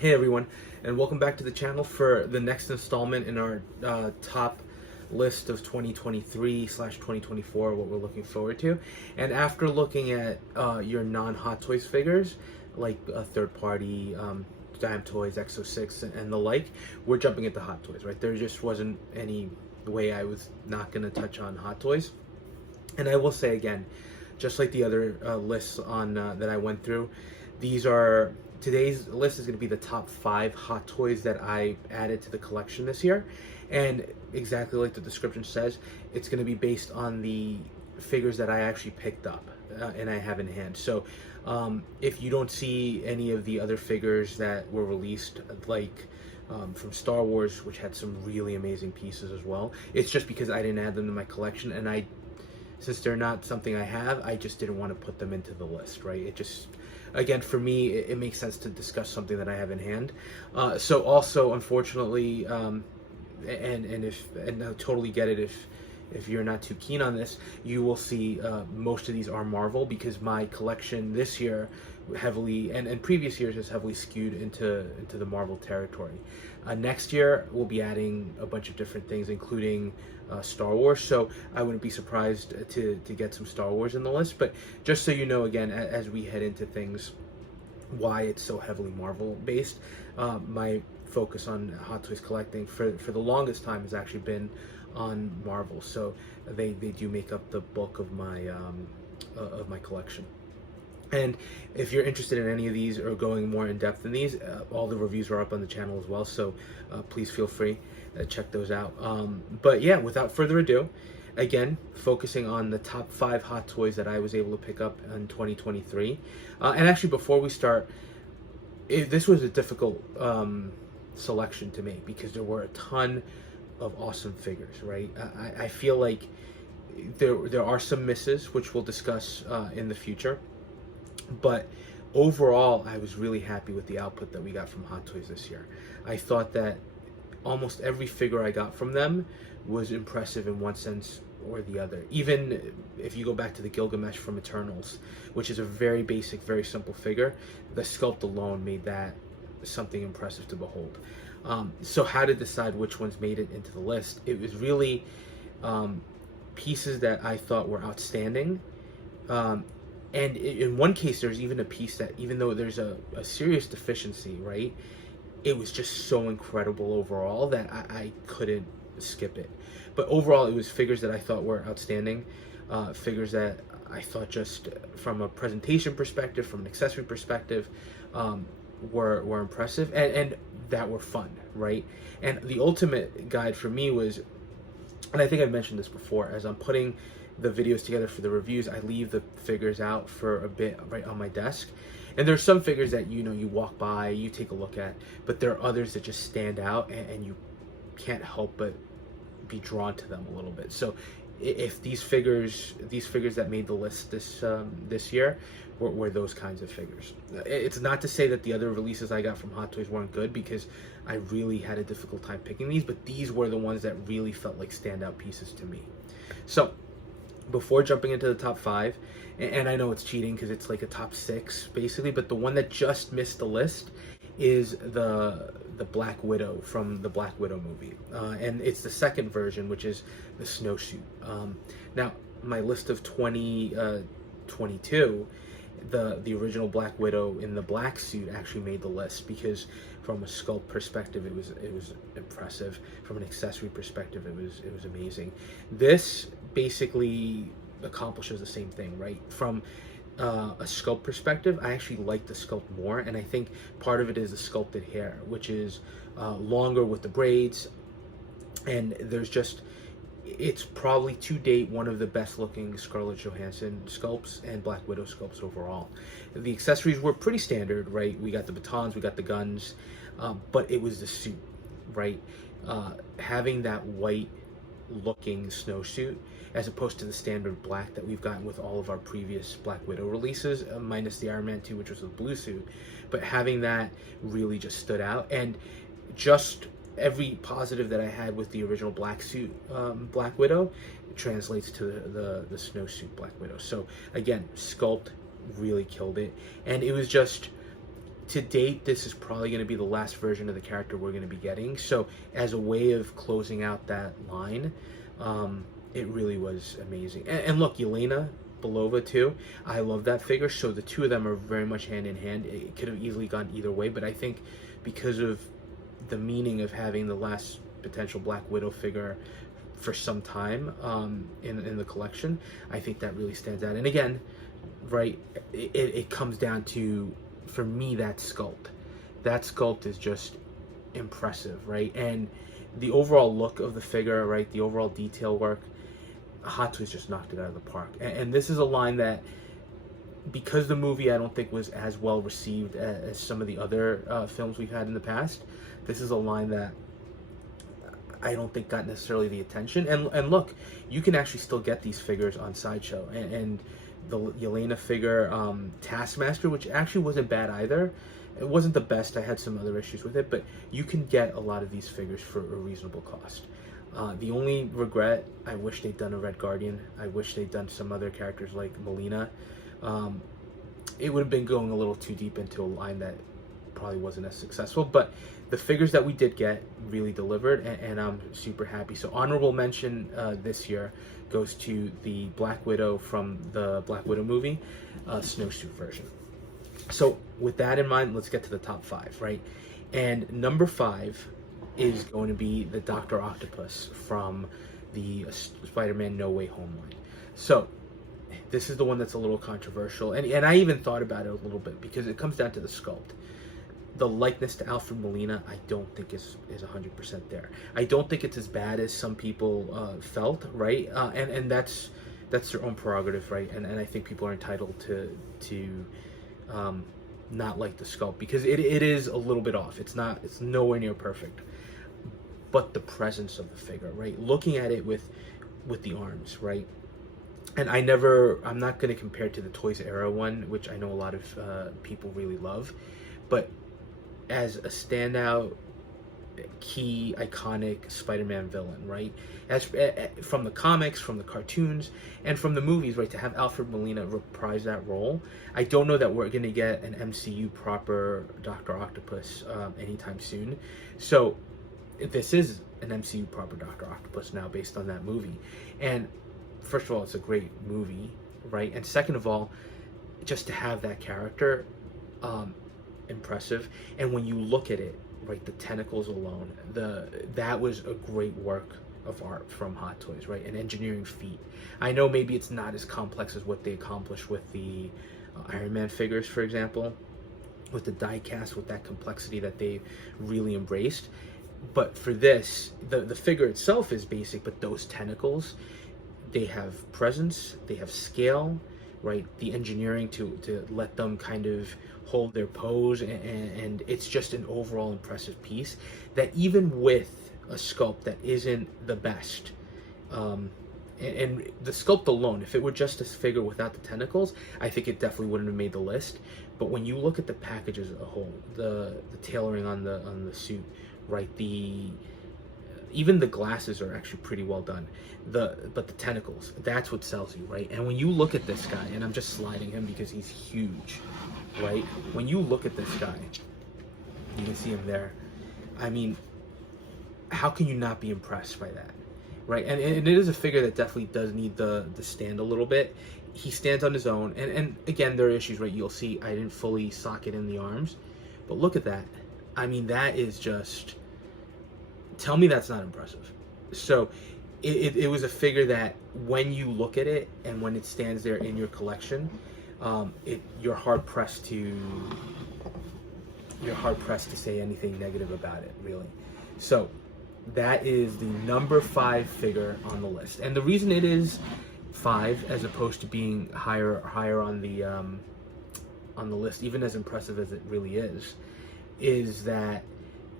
Hey everyone, and welcome back to the channel for the next installment in our top list of 2023/2024, what we're looking forward to. And after looking at your non-Hot Toys figures, like third party Dime Toys, Exo 6, and the like, we're jumping into Hot Toys, right? There just wasn't any way I was not going to touch on Hot Toys. And I will say again, just like the other lists on that I went through, today's list is going to be the top 5 Hot Toys that I added to the collection this year. And exactly like the description says, it's going to be based on the figures that I actually picked up and I have in hand. So if you don't see any of the other figures that were released, like from Star Wars, which had some really amazing pieces as well, it's just because I didn't add them to my collection, and since they're not something I have, I just didn't want to put them into the list, right? It just, again, for me, it makes sense to discuss something that I have in hand. So also, unfortunately, and I totally get it if you're not too keen on this, you will see most of these are Marvel, because my collection this year heavily, and previous years, has heavily skewed into the Marvel territory. Next year, we'll be adding a bunch of different things, including Star Wars, so I wouldn't be surprised to get some Star Wars in the list. But just so you know, again, as we head into things, why it's so heavily Marvel based, my focus on Hot Toys collecting for the longest time has actually been on Marvel, so they do make up the bulk of my collection. And if you're interested in any of these or going more in depth in these, all the reviews are up on the channel as well, so please feel free to check those out. But yeah, without further ado, again, focusing on the top 5 Hot Toys that I was able to pick up in 2023. And actually, before we start, this was a difficult selection to make, because there were a ton of awesome figures, right? I feel like there are some misses, which we'll discuss in the future. But overall, I was really happy with the output that we got from Hot Toys this year. I thought that almost every figure I got from them was impressive in one sense or the other. Even if you go back to the Gilgamesh from Eternals, which is a very basic, very simple figure, the sculpt alone made that something impressive to behold. So how to decide which ones made it into the list? It was really pieces that I thought were outstanding. And in one case, there's even a piece that, even though there's a serious deficiency, right, it was just so incredible overall that I couldn't skip it. But overall, it was figures that I thought were outstanding, figures that I thought, just from a presentation perspective, from an accessory perspective, were impressive and that were fun, right? And the ultimate guide for me was, and I think I've mentioned this before, as I'm putting the videos together for the reviews, I leave the figures out for a bit right on my desk. And there's some figures that, you know, you walk by, you take a look at, but there are others that just stand out and you can't help but be drawn to them a little bit. So if these figures that made the list this year were those kinds of figures. It's not to say that the other releases I got from Hot Toys weren't good, because I really had a difficult time picking these, but these were the ones that really felt like standout pieces to me. So before jumping into the top 5, and I know it's cheating because it's like a top 6 basically, but the one that just missed the list is the Black Widow from the Black Widow movie, and it's the second version, which is the snowsuit. Now, my list of 2022, the original Black Widow in the black suit actually made the list, because from a sculpt perspective, it was impressive. From an accessory perspective, it was amazing. This basically accomplishes the same thing, right? From a sculpt perspective, I actually like the sculpt more, and I think part of it is the sculpted hair, which is longer with the braids, and it's probably to date one of the best looking Scarlett Johansson sculpts and Black Widow sculpts overall. The accessories were pretty standard, right? We got the batons, we got the guns, but it was the suit, right? Having that white looking snowsuit, as opposed to the standard black that we've gotten with all of our previous Black Widow releases, minus the Iron Man 2, which was the blue suit. But having that really just stood out, and just every positive that I had with the original black suit Black Widow translates to the snowsuit Black Widow. So again, sculpt really killed it, and it was just, to date, this is probably going to be the last version of the character we're going to be getting. So as a way of closing out that line, it really was amazing. And look, Yelena Belova too. I love that figure. So the two of them are very much hand in hand. It could have easily gone either way, but I think because of the meaning of having the last potential Black Widow figure for some time in the collection, I think that really stands out. And again, right, it comes down to, for me, that sculpt. That sculpt is just impressive, right? And the overall look of the figure, right, the overall detail work, Hot Toys just knocked it out of the park. And this is a line that, because the movie I don't think was as well received as some of the other films we've had in the past, this is a line that I don't think got necessarily the attention. And look, you can actually still get these figures on Sideshow. And the Yelena figure, Taskmaster, which actually wasn't bad either. It wasn't the best. I had some other issues with it, but you can get a lot of these figures for a reasonable cost. The only regret, I wish they'd done a Red Guardian. I wish they'd done some other characters like Melina. It would have been going a little too deep into a line that probably wasn't as successful, but the figures that we did get really delivered, and I'm super happy. So honorable mention this year goes to the Black Widow from the Black Widow movie, snowsuit version. So with that in mind, let's get to the top 5, right? And number 5 is going to be the Dr. Octopus from the Spider-Man No Way Home line. So this is the one that's a little controversial, and I even thought about it a little bit because it comes down to the sculpt. The likeness to Alfred Molina, I don't think is 100% there. I don't think it's as bad as some people felt, right? And that's their own prerogative, right? And I think people are entitled to not like the sculpt because it is a little bit off. It's nowhere near perfect. But the presence of the figure, right? Looking at it with the arms, right? And I'm not going to compare it to the Toys Era one, which I know a lot of people really love, but as a standout, key, iconic Spider-Man villain, right? As from the comics, from the cartoons, and from the movies, right? To have Alfred Molina reprise that role, I don't know that we're going to get an MCU proper Dr. Octopus anytime soon. So this is an MCU proper Dr. Octopus now, based on that movie. And first of all, it's a great movie, right? And second of all, just to have that character, impressive. And when you look at it, right, the tentacles alone, that was a great work of art from Hot Toys, right? An engineering feat. I know maybe it's not as complex as what they accomplished with the Iron Man figures, for example, with the die cast, with that complexity that they really embraced. But for this, the figure itself is basic, but those tentacles, they have presence, they have scale, right? The engineering to let them kind of hold their pose, and it's just an overall impressive piece that even with a sculpt that isn't the best, and the sculpt alone, if it were just a figure without the tentacles, I think it definitely wouldn't have made the list. But when you look at the package as a whole, the tailoring on the suit, right, even the glasses are actually pretty well done. But the tentacles, that's what sells you, right? And when you look at this guy, and I'm just sliding him because he's huge, right? When you look at this guy, you can see him there. I mean, how can you not be impressed by that, right? And it is a figure that definitely does need the stand a little bit. He stands on his own, and again, there are issues, right? You'll see I didn't fully socket in the arms, but look at that. I mean, that is just, tell me that's not impressive. So it was a figure that when you look at it and when it stands there in your collection, you're hard pressed to say anything negative about it, really. So that is the number 5 figure on the list, and the reason it is 5 as opposed to being higher on the list, even as impressive as it really is that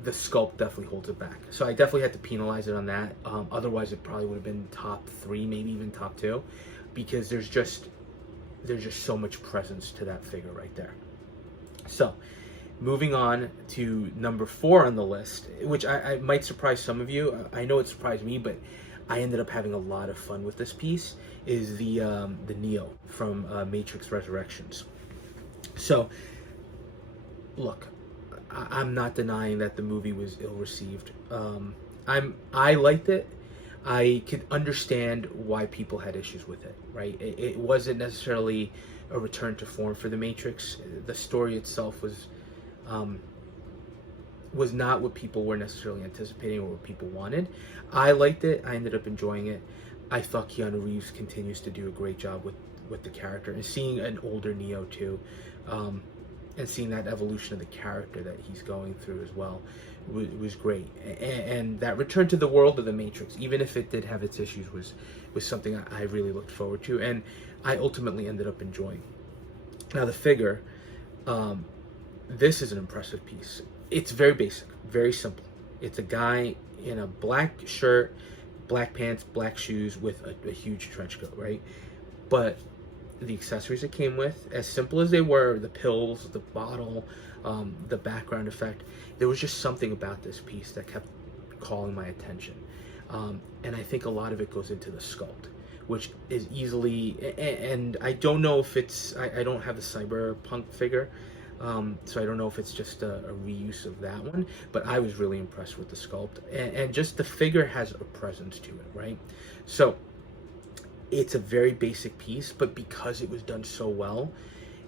the sculpt definitely holds it back. So I definitely had to penalize it on that. Otherwise, it probably would have been top 3, maybe even top 2, because there's just so much presence to that figure right there. So moving on to number 4 on the list, which I might surprise some of you. I know it surprised me, but I ended up having a lot of fun with this piece, is the Neo from Matrix Resurrections. So look, I'm not denying that the movie was ill received. I liked it. I could understand why people had issues with it, right? It wasn't necessarily a return to form for the Matrix. The story itself was not what people were necessarily anticipating or what people wanted. I liked it. I ended up enjoying it. I thought Keanu Reeves continues to do a great job with the character, and seeing an older Neo too, and seeing that evolution of the character that he's going through as well was great. And that return to the world of the Matrix, even if it did have its issues, was something I really looked forward to, and I ultimately ended up enjoying. Now the figure, this is an impressive piece. It's very basic, very simple. It's a guy in a black shirt, black pants, black shoes with a huge trench coat, right? But the accessories it came with, as simple as they were, the pills, the bottle, the background effect, there was just something about this piece that kept calling my attention. And I think a lot of it goes into the sculpt, which is easily, and I don't know if it's, I don't have the cyberpunk figure, so I don't know if it's just a reuse of that one, but I was really impressed with the sculpt, and just the figure has a presence to it, right? So it's a very basic piece, but because it was done so well,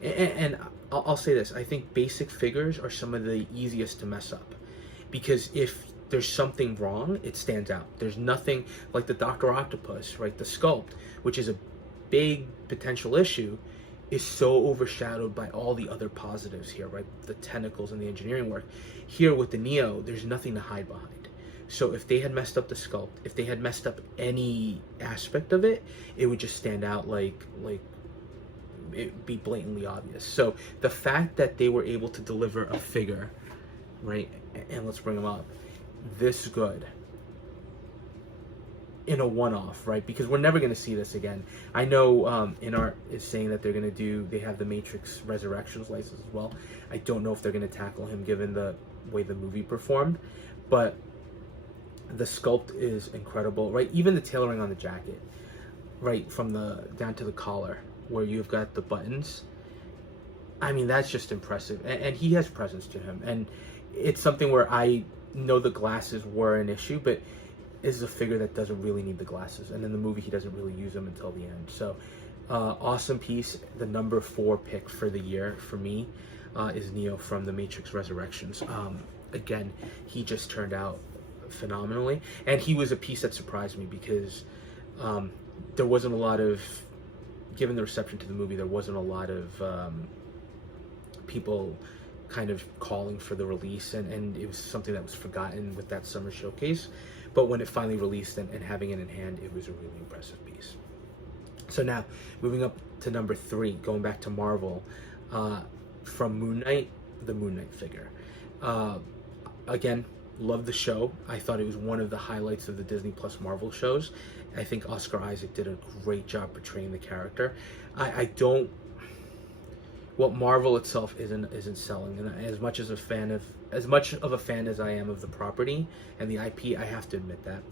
and I'll say this, I think basic figures are some of the easiest to mess up, because if there's something wrong, it stands out. There's nothing like the Dr. Octopus, right? The sculpt, which is a big potential issue, is so overshadowed by all the other positives here, right? The tentacles and the engineering work. Here with the Neo, there's nothing to hide behind. So if they had messed up the sculpt, if they had messed up any aspect of it, it would just stand out like it'd be blatantly obvious. So the fact that they were able to deliver a figure, right? And let's bring them up, this good in a one-off, right? Because we're never going to see this again. I know InArt is saying that they're going to do, they have the Matrix Resurrections license as well. I don't know if they're going to tackle him given the way the movie performed, but the sculpt is incredible, right? Even the tailoring on the jacket, right, from the down to the collar where you've got the buttons. I mean, that's just impressive, and he has presence to him, and it's something where I know the glasses were an issue, but is a figure that doesn't really need the glasses, and in the movie he doesn't really use them until the end. So awesome piece. The number 4 pick for the year for me is Neo from the Matrix Resurrections. Again, he just turned out phenomenally, and he was a piece that surprised me because there wasn't a lot of, given the reception to the movie, there wasn't a lot of people kind of calling for the release, and it was something that was forgotten with that summer showcase. But when it finally released and having it in hand, it was a really impressive piece. So now, moving up to number 3, going back to Marvel, from Moon Knight, the Moon Knight figure. Again, love the show. I thought it was one of the highlights of the Disney Plus Marvel shows. I think Oscar Isaac did a great job portraying the character. I don't, what Marvel itself isn't selling, and as much of a fan as I am of the property and the IP, I have to admit that.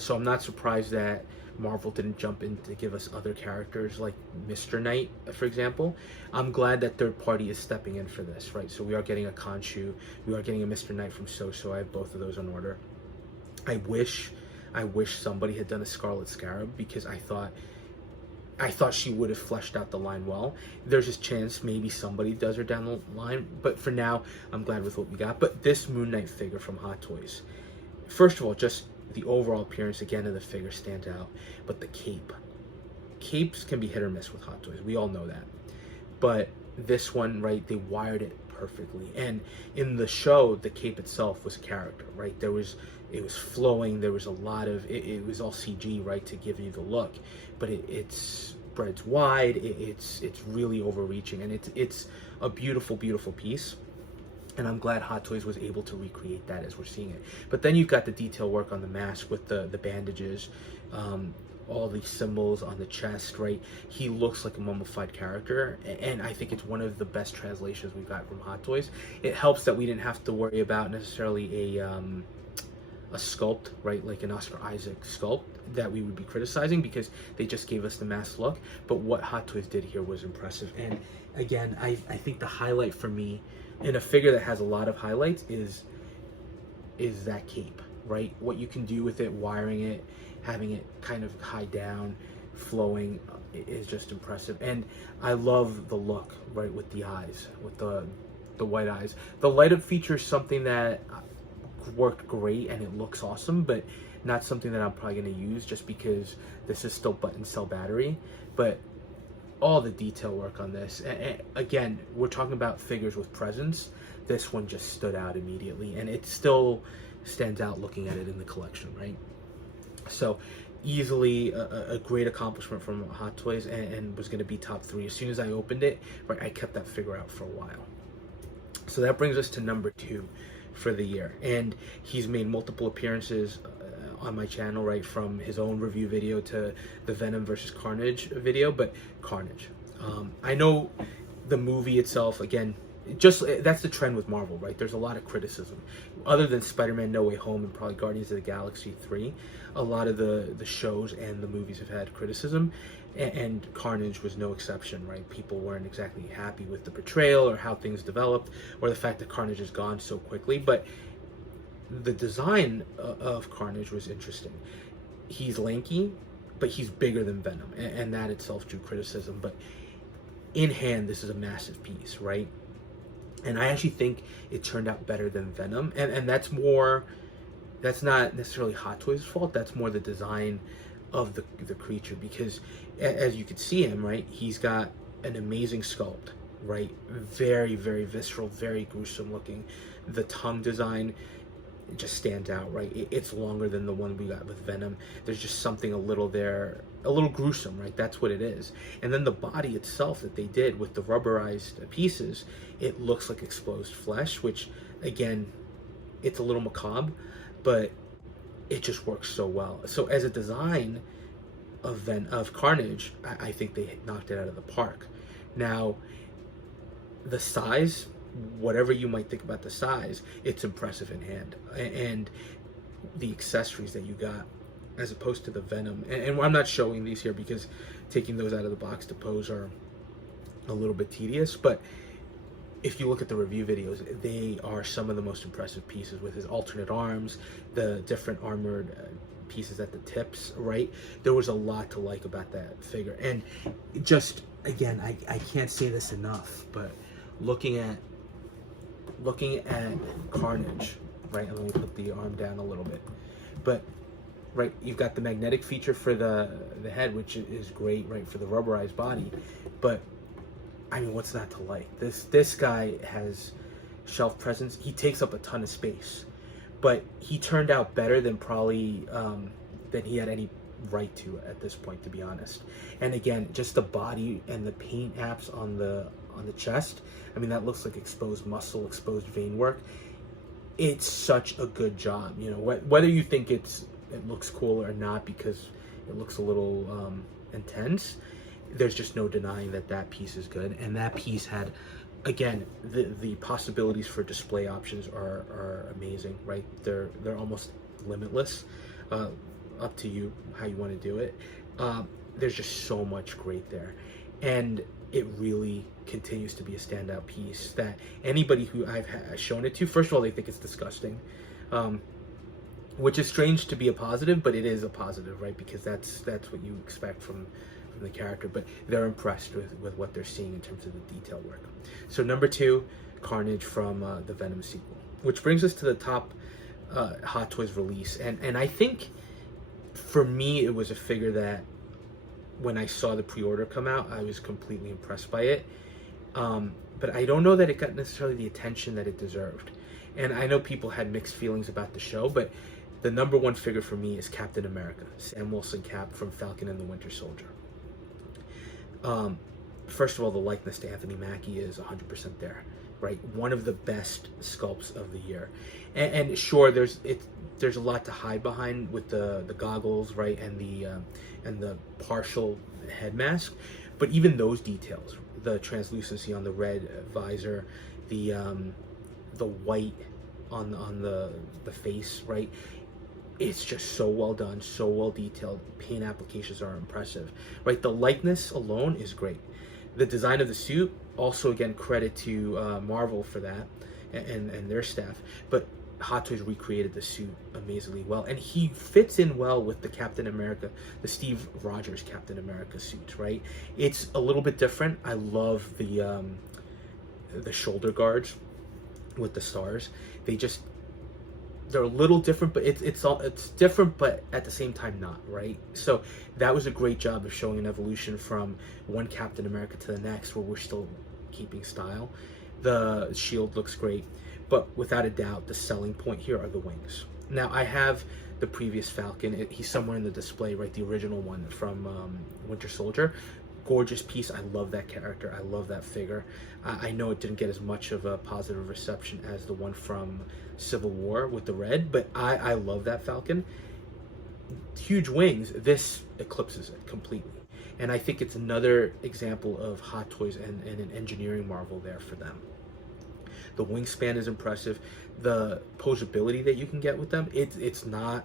So I'm not surprised that Marvel didn't jump in to give us other characters like Mr. Knight, for example. I'm glad that third party is stepping in for this, right? So we are getting a Khonshu, we are getting a Mr. Knight from So. I have both of those on order. I wish somebody had done a Scarlet Scarab, because I thought she would have fleshed out the line well. There's a chance maybe somebody does her down the line, but for now, I'm glad with what we got. But this Moon Knight figure from Hot Toys, first of all, just the overall appearance again of the figure stands out, but the capes can be hit or miss with Hot Toys. We all know that. But this one, right, they wired it perfectly. And in the show, the cape itself was character, right? It was flowing. There was a lot of, it was all CG, right, to give you the look. But it spreads wide. It's really overreaching, and it's a beautiful, beautiful piece. And I'm glad Hot Toys was able to recreate that as we're seeing it. But then you've got the detail work on the mask with the bandages, all these symbols on the chest, right? He looks like a mummified character, and I think it's one of the best translations we've got from Hot Toys. It helps that we didn't have to worry about necessarily a a sculpt, right, like an Oscar Isaac sculpt, that we would be criticizing because they just gave us the masked look. But what Hot Toys did here was impressive. And again, I think the highlight for me in a figure that has a lot of highlights is that cape, right? What you can do with it, wiring it, having it kind of high down, flowing, is just impressive. And I love the look, right, with the eyes, with the white eyes. The light up feature is something that worked great and it looks awesome, but not something that I'm probably going to use just because this is still button cell battery. But all the detail work on this, and again, we're talking about figures with presence. This one just stood out immediately, and it still stands out looking at it in the collection, right? So easily a great accomplishment from Hot Toys, and was going to be top 3. As soon as I opened it, right, I kept that figure out for a while. So that brings us to number 2 for the year, and he's made multiple appearances on my channel, right, from his own review video to the Venom versus Carnage video. But Carnage, I know the movie itself, again, just that's the trend with Marvel, right? There's a lot of criticism. Other than Spider-Man No Way Home and probably Guardians of the Galaxy 3, a lot of the shows and the movies have had criticism, and Carnage was no exception, right? People weren't exactly happy with the portrayal or how things developed, or the fact that Carnage is gone so quickly. But the design of Carnage was interesting. He's lanky, but he's bigger than Venom, and that itself drew criticism. But in hand, this is a massive piece, right? And I actually think it turned out better than Venom, and that's not necessarily Hot Toys' fault. That's more the design of the creature, because as you can see him, right, he's got an amazing sculpt, right? Very, very visceral, very gruesome looking. The tongue design just stands out, right? It's longer than the one we got with Venom. There's just something a little gruesome, right? That's what it is. And then the body itself that they did with the rubberized pieces, it looks like exposed flesh, which again, it's a little macabre, but it just works so well. So as a design of Carnage, I think they knocked it out of the park. Now, the size, whatever you might think about the size, it's impressive in hand. And the accessories that you got, as opposed to the Venom, and I'm not showing these here because taking those out of the box to pose are a little bit tedious, but if you look at the review videos, they are some of the most impressive pieces, with his alternate arms, the different armored pieces at the tips, right? There was a lot to like about that figure. And just, again, I can't say this enough, but looking at Carnage, right? And let me put the arm down a little bit. But right, you've got the magnetic feature for the head, which is great, right, for the rubberized body. But I mean, what's not to like? This guy has shelf presence. He takes up a ton of space, but he turned out better than probably than he had any right to at this point, to be honest. And again, just the body and the paint apps on the chest. I mean, that looks like exposed muscle, exposed vein work. It's such a good job. You know, whether you think it looks cool or not because it looks a little intense, there's just no denying that piece is good. And that piece had, again, the possibilities for display options are amazing, right? They're almost limitless. Up to you how you want to do it. There's just so much great there, and it really continues to be a standout piece that anybody who I've shown it to, first of all, they think it's disgusting, which is strange to be a positive, but it is a positive, right? Because that's what you expect from the character. But they're impressed with what they're seeing in terms of the detail work. So number 2, Carnage from the Venom sequel, which brings us to the top Hot Toys release, and I think for me it was a figure that when I saw the pre-order come out, I was completely impressed by it. But I don't know that it got necessarily the attention that it deserved. And I know people had mixed feelings about the show, but the number 1 figure for me is Captain America, Sam Wilson Cap from Falcon and the Winter Soldier. First of all, the likeness to Anthony Mackie is 100% there, right? One of the best sculpts of the year. And sure, there's a lot to hide behind with the goggles, right, and the partial head mask, but even those details, the translucency on the red visor, the white on the face, right, it's just so well done, so well detailed. Paint applications are impressive, right? The likeness alone is great. The design of the suit, also again credit to Marvel for that, and their staff. But Hot Toys recreated the suit amazingly well, and he fits in well with the Captain America, the Steve Rogers Captain America suit, right? It's a little bit different. I love the shoulder guards with the stars. They're a little different, but it's different, but at the same time not, right? So that was a great job of showing an evolution from one Captain America to the next, where we're still keeping style. The shield looks great, but without a doubt, the selling point here are the wings. Now I have the previous Falcon. He's somewhere in the display, right? The original one from Winter Soldier. Gorgeous piece. I love that character. I love that figure. I know it didn't get as much of a positive reception as the one from Civil War with the red, but I love that Falcon. Huge wings. This eclipses it completely. And I think it's another example of Hot Toys and an engineering marvel there for them. The wingspan is impressive. The posability that you can get with them, it's not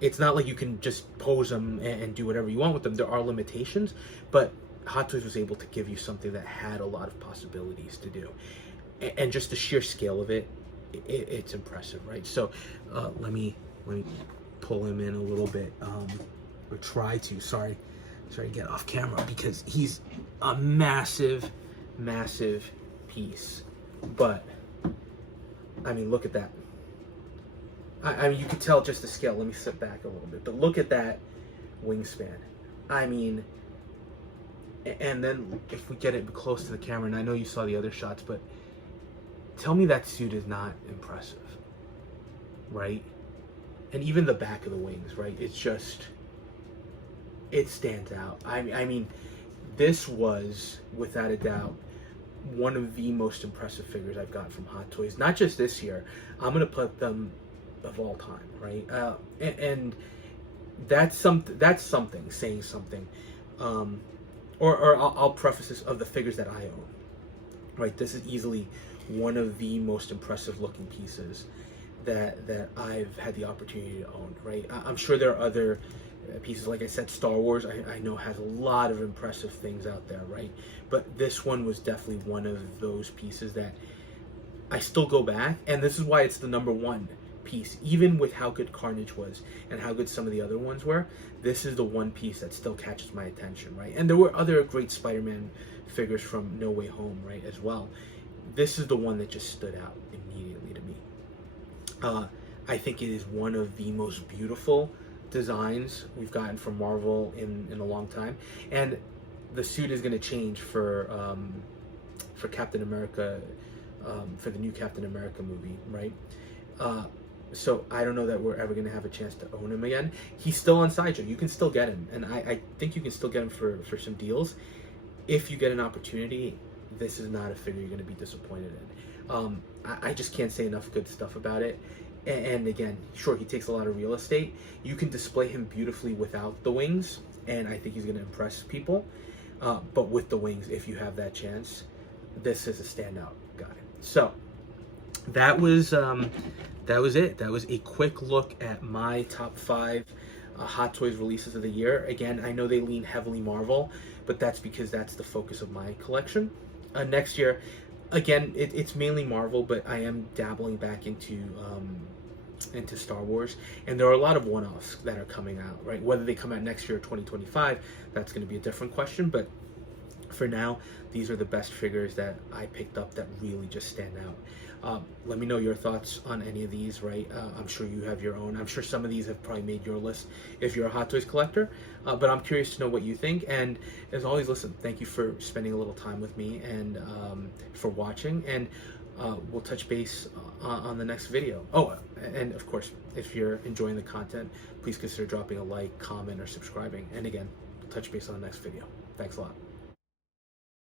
like you can just pose them and do whatever you want with them. There are limitations, but Hot Toys was able to give you something that had a lot of possibilities to do. And just the sheer scale of it, it's impressive, right? So let me pull him in a little bit, or try to. Sorry to get off camera, because he's a massive piece. But I mean, look at that. I mean, you can tell just the scale. Let me sit back a little bit, but look at that wingspan. I mean, and then if we get it close to the camera, and I know you saw the other shots, but tell me that suit is not impressive, right? And even the back of the wings, right? It's just, it stands out. I mean, this was, without a doubt, one of the most impressive figures I've got from Hot Toys. Not just this year. I'm going to put them of all time, right? And that's something, saying something. Or I'll preface this, of the figures that I own, right? This is easily one of the most impressive looking pieces that I've had the opportunity to own, right? I'm sure there are other pieces. Like I said, Star Wars, I know, has a lot of impressive things out there, right? But this one was definitely one of those pieces that I still go back, and this is why it's the #1 piece. Even with how good Carnage was and how good some of the other ones were, this is the one piece that still catches my attention, right? And there were other great Spider-Man figures from No Way Home, right, as well. This is the one that just stood out immediately to me. I think it is one of the most beautiful designs we've gotten from Marvel in a long time, and the suit is going to change for Captain America, for the new Captain America movie, right? So I don't know that we're ever going to have a chance to own him again. He's still on Sideshow. You can still get him, and I think you can still get him for some deals. If you get an opportunity, this is not a figure you're going to be disappointed in. I just can't say enough good stuff about it. And again, sure, he takes a lot of real estate. You can display him beautifully without the wings, and I think he's going to impress people. But with the wings, if you have that chance, this is a standout guy. So that was it. That was a quick look at my top 5 Hot Toys releases of the year. Again, I know they lean heavily Marvel, but that's because that's the focus of my collection. Next year, again, it's mainly Marvel, but I am dabbling back into Star Wars, and there are a lot of one-offs that are coming out, right? Whether they come out next year or 2025, that's going to be a different question, but for now, these are the best figures that I picked up that really just stand out. Let me know your thoughts on any of these, right? I'm sure you have your own. I'm sure some of these have probably made your list if you're a Hot Toys collector, but I'm curious to know what you think. And as always, listen, thank you for spending a little time with me and for watching, and we'll touch base on the next video. Oh, and of course, if you're enjoying the content, please consider dropping a like, comment, or subscribing. And again, touch base on the next video. Thanks a lot.